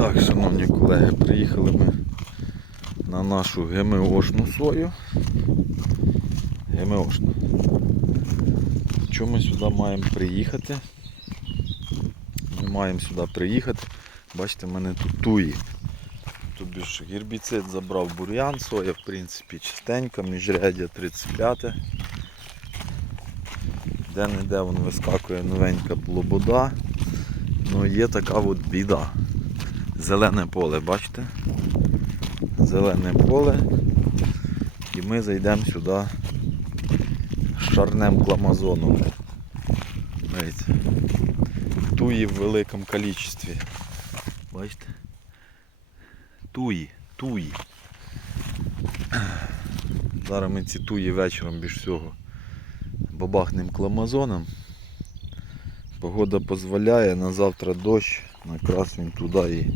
Так, шановні колеги, приїхали ми на нашу ГМОшну сою. ГМОшну. Чому ми сюди маємо приїхати? Ми маємо сюди приїхати. Бачите, в мене тут туї. Тобі ж гербіцид забрав бур'ян, соя в принципі чистенька, міжрядя 35. Де-не-де вон вискакує новенька лобода. Ну є така от біда. Зелене поле, бачите? Зелене поле. І ми зайдемо сюди шарнем кламазоном. Туї в великому кількості. Бачите? Туї, туї. Зараз ми ці туї вечором більш всього бабахнем кламазоном. Погода дозволяє, на завтра дощ, якраз він туди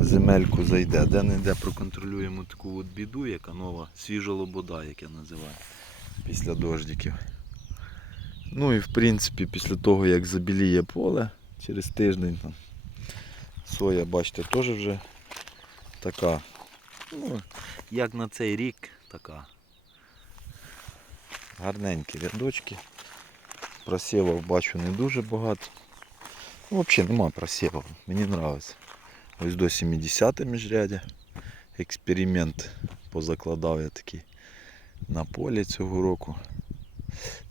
і земельку зайде. Де-не-де проконтролюємо таку от біду, яка нова, свіжа лобода, як я називаю, після дождиків. Ну і в принципі після того як забіліє поле, через тиждень там, соя, бачите, теж вже така. Ну, як на цей рік така. Гарненькі рядочки. Просівів бачу не дуже багато. Ну, взагалі нема просівів. Мені подобається. Ось до 70 міжрядя. Експеримент позакладав я такий на полі цього року.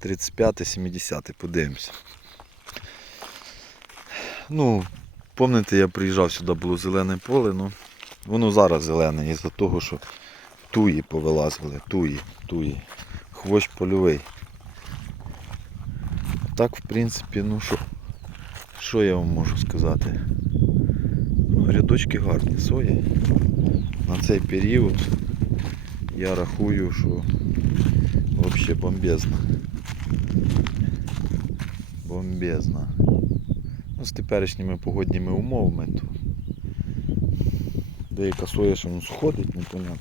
35-70, подивимося. Ну, пам'ятаєте, я приїжджав сюди, було зелене поле, ну воно зараз зелене із-за того, що туї повилазили, туї, туї. Хвощ польовий. Так, в принципі, ну що, що я вам можу сказати? Ну, рядочки гарні, сої. На цей період я рахую, що взагалі бомбезно. Бомбезно. Ну, з теперішніми погодніми умовами, то деяка соя що ну, сходить, непонятно.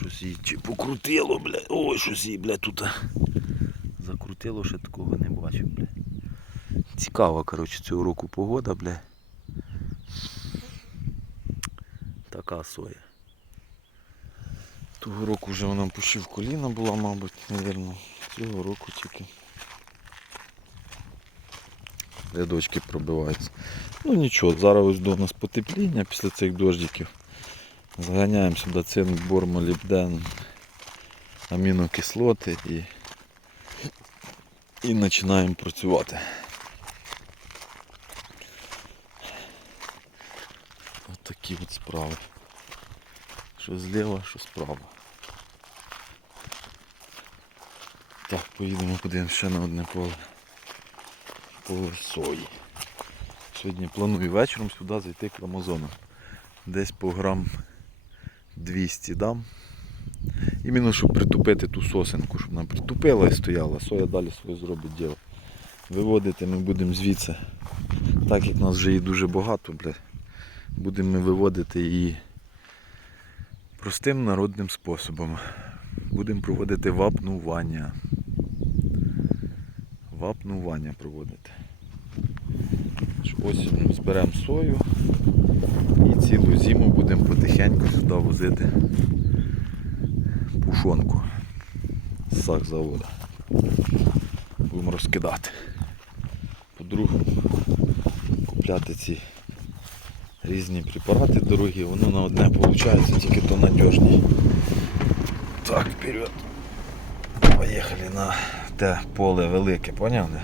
Щось її чи покрутило, бля. Ой, щось її, бля, тут закрутило, ще такого не бачив, бля. Цікава, коротше, цього року погода, бля. Така соя. Того року вже вона пущив коліна була, мабуть, мабуть. Цього року тільки. Рядочки пробиваються. Ну нічого, зараз ось до нас потепління після цих дождиків. Заганяємо сюди цинк, бор, молібден, амінокислоти і, і починаємо працювати. Ось такі от справи. Що зліва, що справа. Так, поїдемо подивимося ще на одне поле. Поле сої. Сьогодні планую вечором сюди зайти кламозоном. Десь по грам 200 дам. Іменно щоб притупити ту сосенку, щоб вона притупила і стояла, соя далі своє зробить діло. Виводити ми будемо звідси. Так як нас вже її дуже багато, бля, будемо виводити її простим народним способом. Будемо проводити вапнування. Вапнування проводити. Осінню зберемо сою і цілу зиму будемо потихеньку сюди возити пушонку з сахзаводу. Будемо розкидати. По-другому купляти ці різні препарати дорогі, воно на одне виходить, тільки то надіжні. Так, вперед. Поїхали на те поле велике, поняв? де?